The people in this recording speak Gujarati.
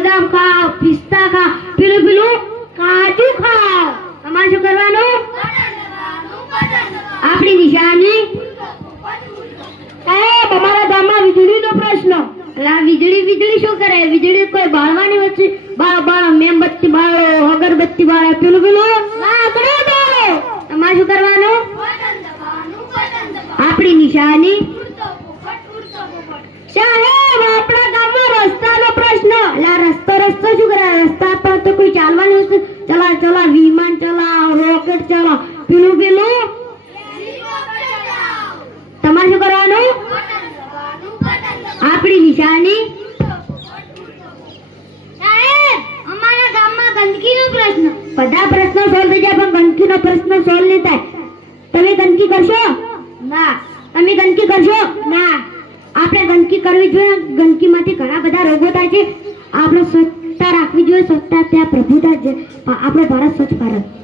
બદામ ખાઓ, પિસ્તા ખાઓ, પેલું કાજુ ખાઓ. તમારે શું કરવાનું? આપણી નિશાની. સાહેબ, અમારા ગામમાં વીજળીનો પ્રશ્ન. વીજળી શું કરે? વીજળી કોઈ બાળવાની વચ્ચે બાળ મેમબત્તી બાળો, અગરબત્તી બાળો, પેલું લાકડો બાળો. તમારે શું કરવાનું? આપણી નિશાની. સાહેબ, આપણા ગામમાં રસ્તાનો પ્રશ્ન. રસ્તો શું કરે? રસ્તા પર તો કોઈ ચાલવાની વસ્તુ ચલા વિમાન ચલાવ, રોકેટ ચલાવ, પેલું તમારે શું કરવાનું? આપણી નિશાની. સાહેબ, અમારા ગામમાં ગંદકીનો પ્રશ્ન. બધા પ્રશ્નો સોલ્વ થઈ જાય પણ ગંદકીનો પ્રશ્ન સોલ્વ નહીં થાય. તમે ગંદકી કરશો? ના. તમે ગંદકી કરશો? ના. આપણે ગંદકી કરવી જોઈએ. ગંદકીમાંથી ઘણા બધા રોગો થાય છે. આપણે સ્વચ્છતા રાખવી જોઈએ. સ્વચ્છતા ત્યાં પ્રભુતા છે. આપણો ભારત સ્વચ્છ ભારત.